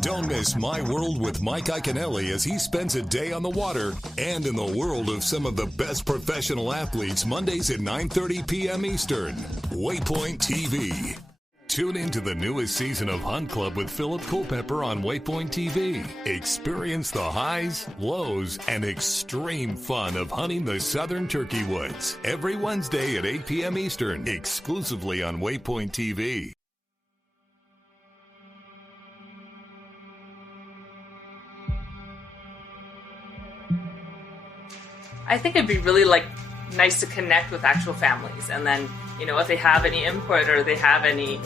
Don't miss My World with Mike Iaconelli as he spends a day on the water and in the world of some of the best professional athletes Mondays at 9:30 p.m. Eastern. Waypoint TV. Tune in to the newest season of Hunt Club with Philip Culpepper on Waypoint TV. Experience the highs, lows, and extreme fun of hunting the southern turkey woods. Every Wednesday at 8 p.m. Eastern, exclusively on Waypoint TV. I think it'd be really nice to connect with actual families, and then if they have any input or they have any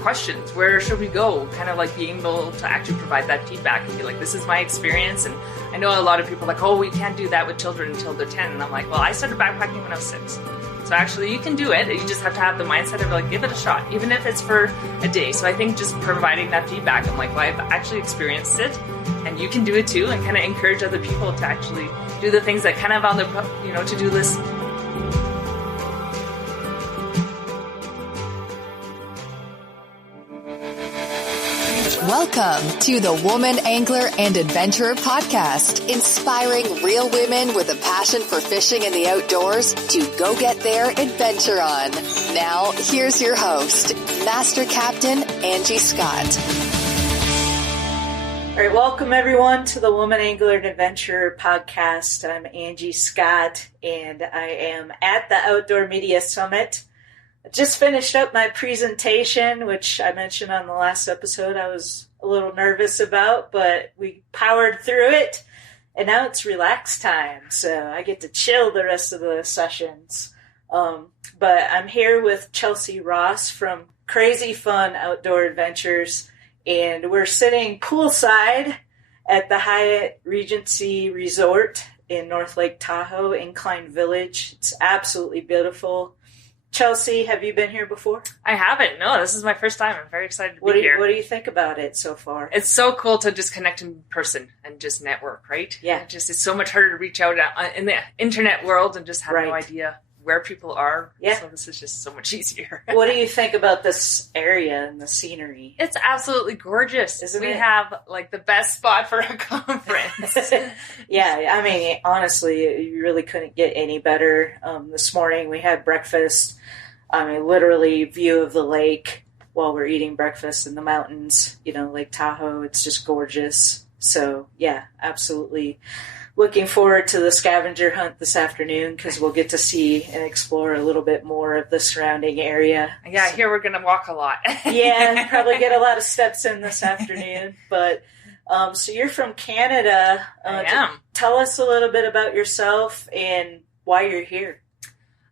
questions, where should we go? Kind of being able to actually provide that feedback and be like, this is my experience. And I know a lot of people are like, oh, we can't do that with children until they're 10. And I'm like, well, I started backpacking when I was 6. So actually you can do it. You just have to have the mindset of give it a shot, even if it's for a day. So I think just providing that feedback, I'm like, well, I've actually experienced it and you can do it too, and kind of encourage other people to actually do the things that kind of on their, to-do list. Welcome to the Woman Angler and Adventurer Podcast, inspiring real women with a passion for fishing and the outdoors to go get their adventure on. Now, here's your host, Master Captain Angie Scott. All right, welcome everyone to the Woman Angler and Adventurer Podcast. I'm Angie Scott, and I am at the Outdoor Media Summit. I just finished up my presentation, which I mentioned on the last episode I was a little nervous about, but we powered through it, and now it's relax time, so I get to chill the rest of the sessions. But I'm here with Chelsea Ross from Crazy Fun Outdoor Adventures, and we're sitting poolside at the Hyatt Regency Resort in North Lake Tahoe, Incline Village. It's absolutely beautiful. Chelsea, have you been here before? I haven't. No, this is my first time. I'm very excited to be here. What do you think about it so far? It's so cool to just connect in person and just network, right? Yeah. It's so much harder to reach out in the internet world and just have no idea where people are. Yeah. So this is just so much easier. What do you think about this area and the scenery? It's absolutely gorgeous. Isn't we it? have the best spot for a conference. Yeah, I mean, honestly, you really couldn't get any better. This morning we had breakfast. I mean, literally view of the lake while we're eating breakfast in the mountains, Lake Tahoe. It's just gorgeous. So yeah, absolutely. Looking forward to the scavenger hunt this afternoon because we'll get to see and explore a little bit more of the surrounding area. Yeah, here we're going to walk a lot. Yeah, probably get a lot of steps in this afternoon. But so you're from Canada. I am. Tell us a little bit about yourself and why you're here.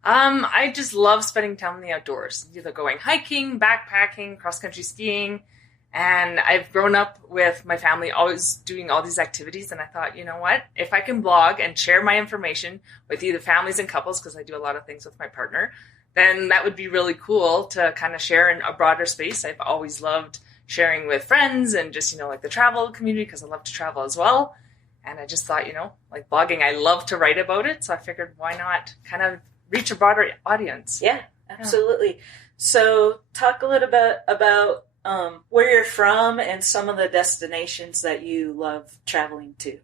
I just love spending time in the outdoors, either going hiking, backpacking, cross-country skiing. And I've grown up with my family always doing all these activities. And I thought, you know what, if I can blog and share my information with either families and couples, because I do a lot of things with my partner, then that would be really cool to kind of share in a broader space. I've always loved sharing with friends and just, the travel community, because I love to travel as well. And I just thought, blogging, I love to write about it. So I figured, why not kind of reach a broader audience? Yeah, absolutely. Yeah. So talk a little bit about where you're from and some of the destinations that you love traveling to.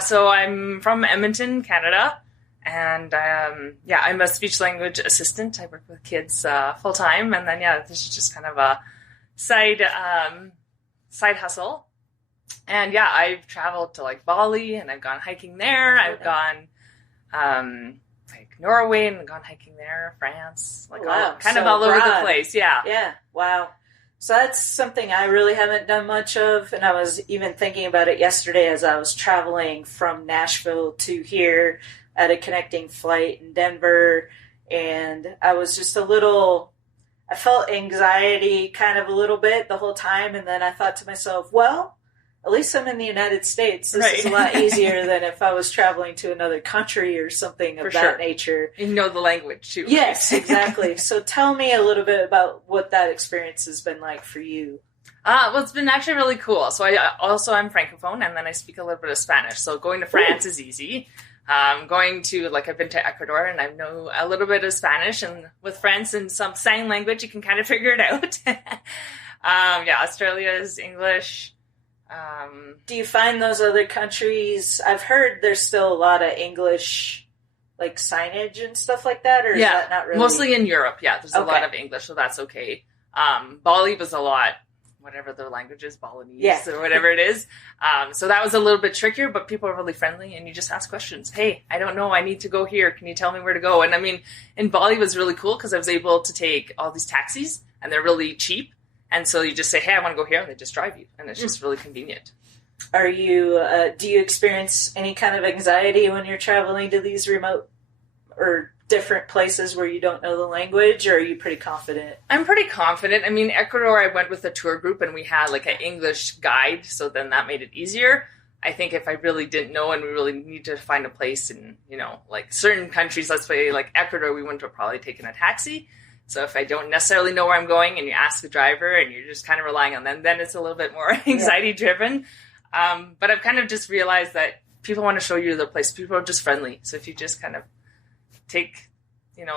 So I'm from Edmonton, Canada, and I'm a speech language assistant. I work with kids full time, and then this is just kind of a side hustle. And I've traveled to Bali, and I've gone hiking there. I've gone Norway and gone hiking there, France, all over the place. Yeah. Yeah. Wow. So that's something I really haven't done much of, and I was even thinking about it yesterday as I was traveling from Nashville to here at a connecting flight in Denver, and I was just I felt anxiety kind of a little bit the whole time, and then I thought to myself, well, at least I'm in the United States. This is a lot easier than if I was traveling to another country or something of that nature. You know the language, too. Yes, exactly. So tell me a little bit about what that experience has been like for you. Well, it's been actually really cool. So I'm Francophone, and then I speak a little bit of Spanish. So going to France is easy. Going to, I've been to Ecuador, and I know a little bit of Spanish. And with France and some sign language, you can kind of figure it out. Australia is English. Do you find those other countries, I've heard there's still a lot of English, like signage and stuff like that, or is that not really? Mostly in Europe, there's a lot of English, so that's okay. Bali was a lot, whatever their language is, Balinese or whatever it is. So that was a little bit trickier, but people are really friendly and you just ask questions. Hey, I don't know, I need to go here. Can you tell me where to go? And I mean, in Bali was really cool because I was able to take all these taxis and they're really cheap. And so you just say, hey, I want to go here, and they just drive you. And it's just really convenient. Are you, do you experience any kind of anxiety when you're traveling to these remote or different places where you don't know the language, or are you pretty confident? I'm pretty confident. I mean, Ecuador, I went with a tour group and we had like an English guide. So then that made it easier. I think if I really didn't know and we really need to find a place in, like certain countries, let's say like Ecuador, we wouldn't have probably taken a taxi. So if I don't necessarily know where I'm going and you ask the driver and you're just kind of relying on them, then it's a little bit more anxiety driven. But I've kind of just realized that people want to show you the place. People are just friendly. So if you just kind of take,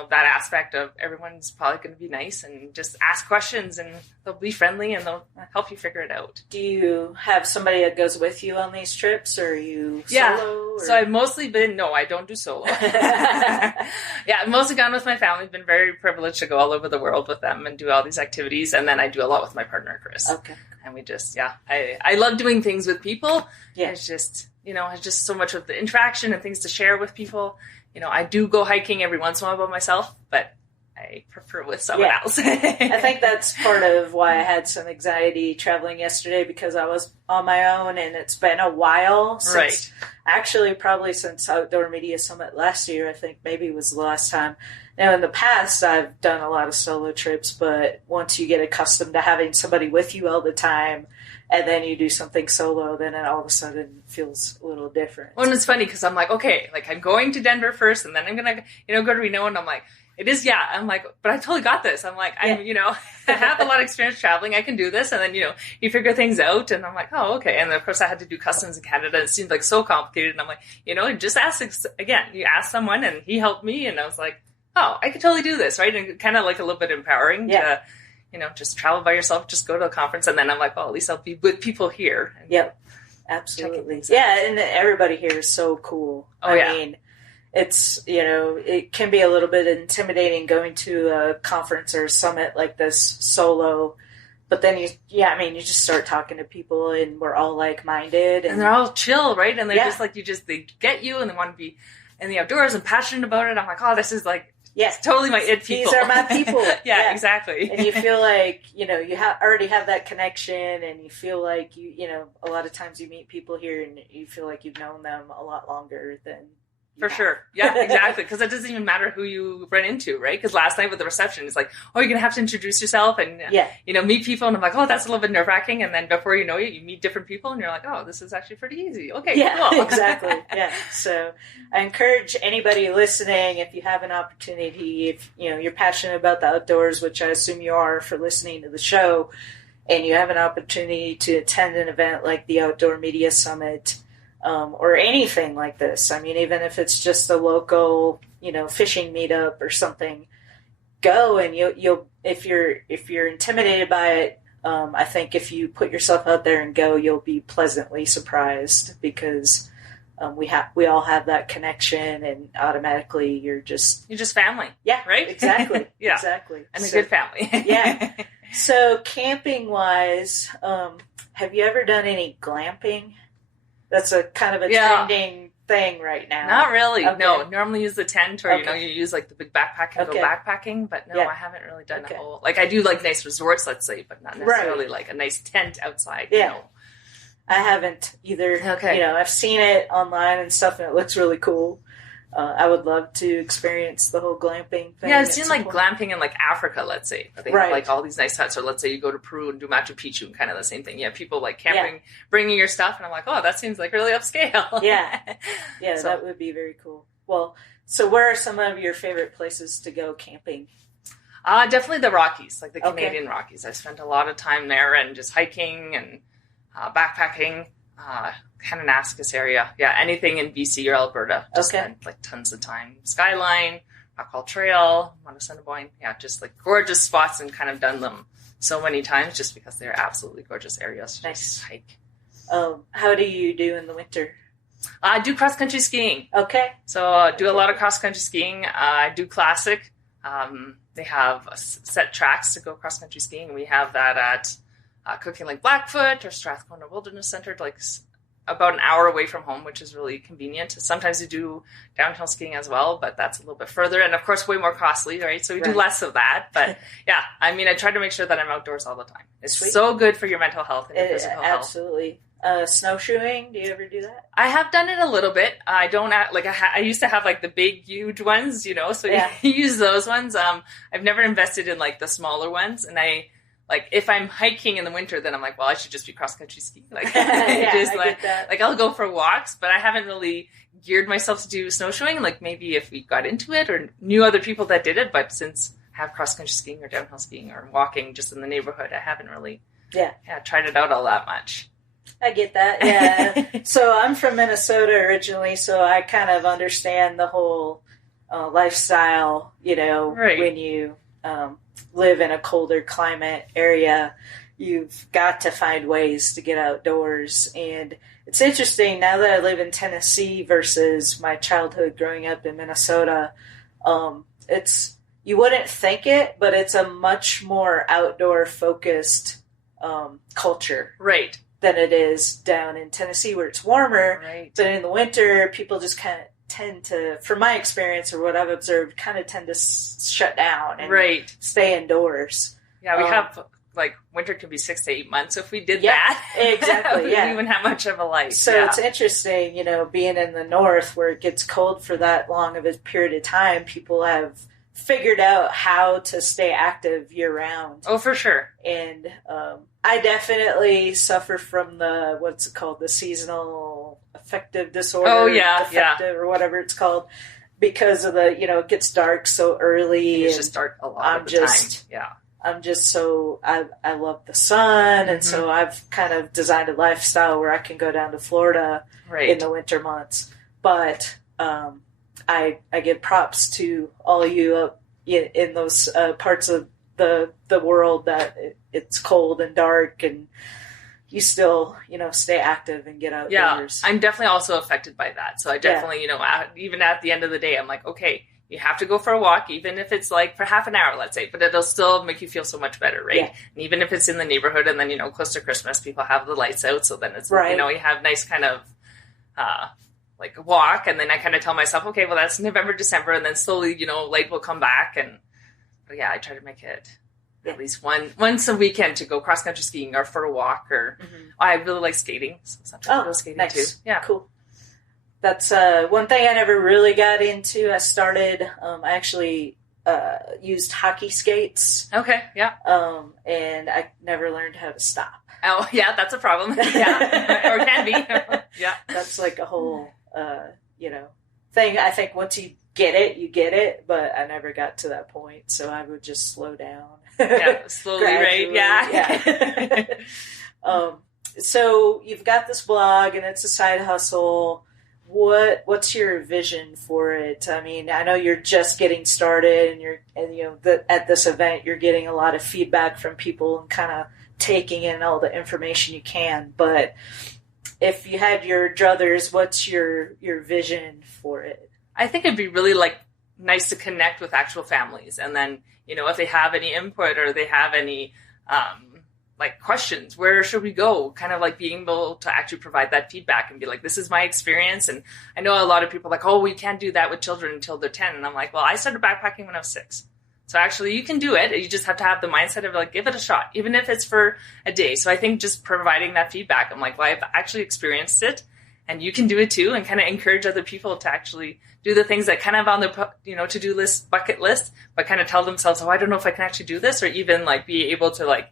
that aspect of everyone's probably going to be nice and just ask questions and they'll be friendly and they'll help you figure it out. Do you have somebody that goes with you on these trips, or are you solo? Or? So I've mostly I don't do solo. I've mostly gone with my family. I've been very privileged to go all over the world with them and do all these activities. And then I do a lot with my partner, Chris. Okay. And we just, I love doing things with people. Yeah. It's just, it's just so much of the interaction and things to share with people. I do go hiking every once in a while by myself, but I prefer with someone else. I think that's part of why I had some anxiety traveling yesterday, because I was on my own and it's been a while since, actually probably since Outdoor Media Summit last year, I think maybe was the last time. Now in the past, I've done a lot of solo trips, but once you get accustomed to having somebody with you all the time, and then you do something solo, then it all of a sudden feels a little different. Well, and it's funny because I'm like, okay, like I'm going to Denver first, and then I'm going to, go to Reno, and I'm like, it is, I'm like, but I totally got this. I'm like, I have a lot of experience traveling. I can do this. And then, you figure things out, and I'm like, oh, okay. And then, of course, I had to do customs in Canada. It seemed like so complicated. And I'm like, just ask, again, you ask someone, and he helped me, and I was like, oh, I could totally do this, right? And kind of like a little bit empowering to, just travel by yourself, just go to a conference. And then I'm like, well, at least I'll be with people here. Yep, absolutely. Yeah, and everybody here is so cool. I mean, it's, it can be a little bit intimidating going to a conference or a summit like this solo. But then you just start talking to people and we're all like-minded. And they're all chill, right? And they're just like, they get you and they want to be in the outdoors and passionate about it. I'm like, oh, this is like, it's totally my it people. These are my people. yeah, exactly. And you feel like, you already have that connection, and you feel like a lot of times you meet people here and you feel like you've known them a lot longer than For sure. Yeah, exactly. Because it doesn't even matter who you run into, right? Because last night with the reception, it's like, oh, you're going to have to introduce yourself and, meet people. And I'm like, oh, that's a little bit nerve-wracking. And then before you know it, you meet different people and you're like, oh, this is actually pretty easy. Okay, cool. Exactly. Yeah. So I encourage anybody listening, if you have an opportunity, if, you're passionate about the outdoors, which I assume you are for listening to the show, and you have an opportunity to attend an event like the Outdoor Media Summit, or anything like this. I mean, even if it's just a local, fishing meetup or something, go, and you'll if you're intimidated by it, I think if you put yourself out there and go, you'll be pleasantly surprised, because we all have that connection, and automatically you're just family. Yeah, right. Exactly. Yeah, exactly. And a good family. Yeah. So camping wise, have you ever done any glamping? That's a kind of a trending thing right now. Not really. Okay. No, normally use the tent, or you use like the big backpack and go backpacking. But no, I haven't really done a whole. Like I do like nice resorts, let's say, but not necessarily like a nice tent outside. Yeah, I haven't either. Okay, I've seen it online and stuff, and it looks really cool. I would love to experience the whole glamping thing. Yeah, I've seen like glamping in like Africa, let's say. They have like all these nice huts, or let's say you go to Peru and do Machu Picchu, and kind of the same thing. Yeah, people like camping, bringing your stuff, and I'm like, oh, that seems like really upscale. Yeah, so that would be very cool. Well, so where are some of your favorite places to go camping? Definitely the Rockies, like the Canadian Rockies. I spent a lot of time there and just hiking and backpacking. Kananaskis area. Yeah, anything in BC or Alberta. Just spent like tons of time. Skyline, Rockwall Trail, Mount Assiniboine. Yeah, just like gorgeous spots, and kind of done them so many times just because they're absolutely gorgeous areas to just hike. How do you do in the winter? I do cross-country skiing. Okay. So I do a lot of cross-country skiing. I do classic. They have set tracks to go cross-country skiing. We have that at Cooking Lake Blackfoot or Strathcona Wilderness Center, like about an hour away from home, which is really convenient. Sometimes we do downhill skiing as well, but that's a little bit further and, of course, way more costly, right? So we do less of that. But, yeah, I mean, I try to make sure that I'm outdoors all the time. It's so good for your mental health and your physical health. Absolutely. Snowshoeing, do you ever do that? I have done it a little bit. I don't I used to have like the big, huge ones, you know, so you use those ones. I've never invested in like the smaller ones, and if I'm hiking in the winter, then I'm like, well, I should just be cross-country skiing. Like, I'll go for walks, but I haven't really geared myself to do snowshoeing. Like maybe if we got into it or knew other people that did it, but since I have cross-country skiing or downhill skiing or walking just in the neighborhood, I haven't really tried it out all that much. I get that, yeah. So I'm from Minnesota originally, so I kind of understand the whole lifestyle, you know, when you live in a colder climate area, you've got to find ways to get outdoors. And it's interesting, now that I live in Tennessee versus my childhood growing up in Minnesota, you wouldn't think it, but it's a much more outdoor-focused culture. Right. Than it is down in Tennessee where it's warmer. Right. But in the winter, people just kind of tend to, from my experience or what I've observed, kind of tend to shut down and stay indoors. Yeah, we have, like, winter can be 6 to 8 months. So if we did that, exactly, we wouldn't even have much of a life. So it's interesting, you know, being in the north where it gets cold for that long of a period of time, people have figured out how to stay active year-round. Oh, for sure. And I definitely suffer from the seasonal affective disorder. Oh, yeah, affective or whatever it's called, because of it gets dark so early. It's just dark a lot of the time. Yeah. I'm just so, I love the sun, and so I've kind of designed a lifestyle where I can go down to Florida in the winter months. But I give props to all you up in those parts of the world that it's cold and dark, and you still stay active and get outdoors. Yeah, I'm definitely also affected by that. So I definitely even at the end of the day, I'm like, okay, you have to go for a walk, even if it's like for half an hour, let's say, but it'll still make you feel so much better, right? Yeah. And even if it's in the neighborhood, and then close to Christmas, people have the lights out, so then it's you have nice kind of like a walk, and then I kind of tell myself, okay, well, that's November, December, and then slowly, light will come back. But I try to make it at least once a weekend to go cross-country skiing or for a walk, or I really like skating, so sometimes I go skating too. Yeah. Cool. That's one thing I never really got into. I started, I actually used hockey skates. Okay, yeah. And I never learned how to stop. Oh, yeah, that's a problem. Yeah, or can be. Yeah. That's like a whole, thing. I think once you get it, you get it, but I never got to that point, so I would just slow down. Yeah, slowly, right? Yeah. So you've got this blog, and it's a side hustle. What's your vision for it? I mean, I know you're just getting started, at this event, you're getting a lot of feedback from people and kind of taking in all the information you can. But if you had your druthers, what's your vision for it? I think it'd be really nice to connect with actual families, and then if they have any input or they have any questions, where should we go? Kind of like being able to actually provide that feedback and be like, this is my experience. And I know a lot of people are like, oh, we can't do that with children until they're 10. And I'm like, well, I started backpacking when I was 6. So actually you can do it. You just have to have the mindset of give it a shot, even if it's for a day. So I think just providing that feedback, I'm like, well, I've actually experienced it, and you can do it too, and kind of encourage other people to actually do the things that kind of on the to-do list, bucket list, but kind of tell themselves, oh, I don't know if I can actually do this, or even be able to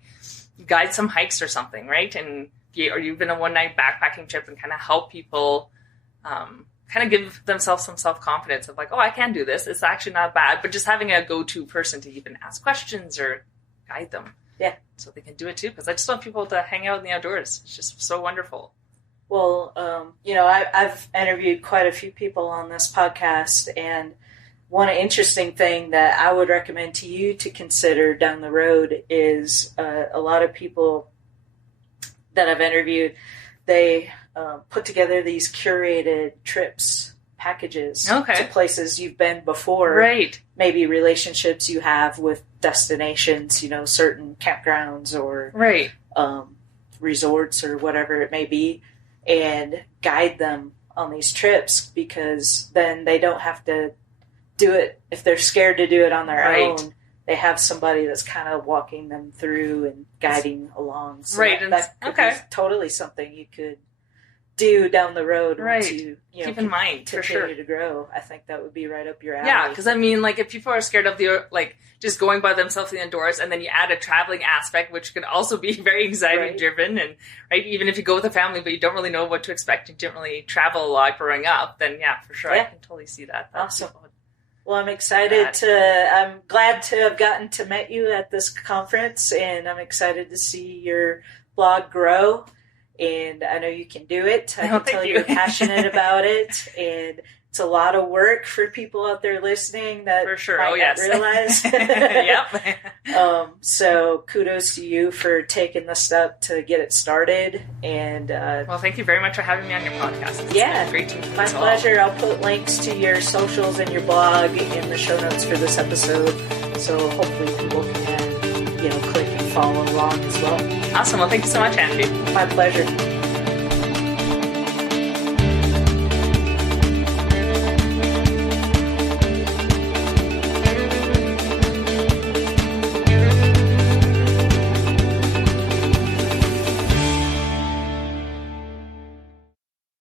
guide some hikes or something, right? And or even a one-night backpacking trip, and kind of help people kind of give themselves some self-confidence of oh, I can do this. It's actually not bad, but just having a go-to person to even ask questions or guide them. Yeah. So they can do it too, because I just want people to hang out in the outdoors. It's just so wonderful. Well, I've interviewed quite a few people on this podcast, and one interesting thing that I would recommend to you to consider down the road is a lot of people that I've interviewed, they put together these curated trips, packages to places you've been before. Right. Maybe relationships you have with destinations, certain campgrounds or resorts or whatever it may be, and guide them on these trips, because then they don't have to do it if they're scared to do it on their own. They have somebody that's kind of walking them through and guiding along. So that could be totally something you could do down the road once you keep in mind for sure to grow. I think that would be right up your alley. Yeah, because I mean, like, if people are scared of just going by themselves indoors, and then you add a traveling aspect, which can also be very anxiety driven, and even if you go with a family but you don't really know what to expect, you didn't really travel a lot growing up, then for sure, I can totally see that. Awesome. Well, I'm I'm glad to have gotten to meet you at this conference, and I'm excited to see your blog grow. And I know you can do it. I can tell you're passionate about it. And it's a lot of work for people out there listeling that might not realize. Yep. So kudos to you for taking the step to get it started. And well, thank you very much for having me on your podcast. It's been great to meet you. My pleasure. I'll put links to your socials and your blog in the show notes for this episode. So hopefully people can, click and follow along as well. Awesome. Well, thank you so much, Angie. My pleasure.